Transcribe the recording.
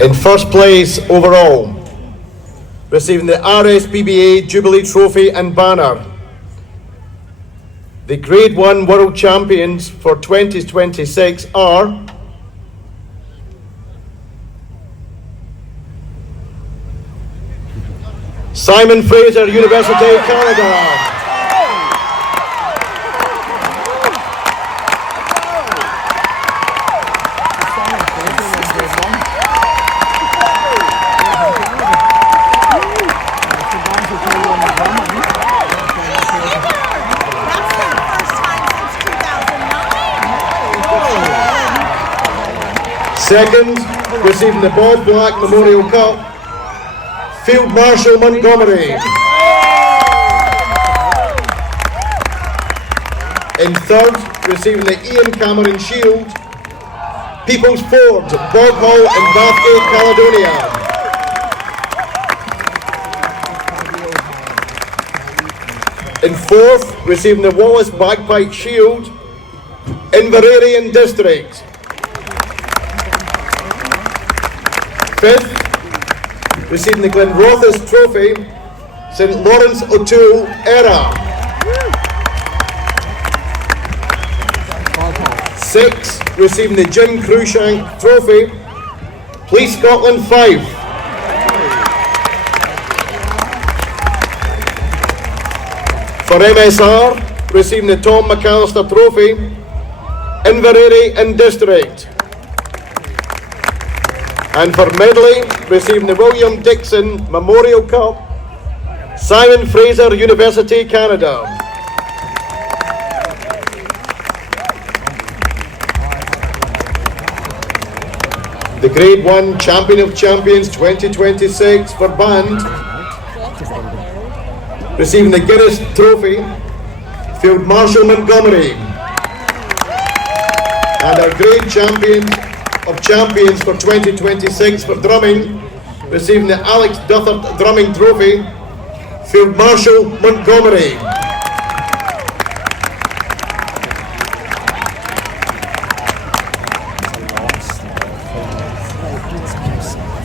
In first place overall, receiving the RSPBA Jubilee Trophy and banner, the Grade 1 World Champions for 2026 are Simon Fraser University, Canada. Second, receiving the Bob Black Memorial Cup, Field Marshal Montgomery. In third, receiving the Ian Cameron Shield, People's Ford, Boghall and Bathgate, Caledonia. In fourth, receiving the Wallace Bagpipe Shield, Inveraray District. Fifth, receiving the Glenrothes Trophy, St Lawrence O'Toole, Era. Sixth, receiving the Jim Cruikshank Trophy, Police Scotland, Fife. For MSR, receiving the Tom McAllister Trophy, Inveraray District. And for Medley, receiving the William Dixon Memorial Cup, Simon Fraser University, Canada. The Grade 1 Champion of Champions 2026 for band, receiving the Guinness Trophy, Field Marshal Montgomery. And our Grade Champion of Champions for 2026 for drumming, receiving the Alex Duthert Drumming Trophy, Field Marshal Montgomery.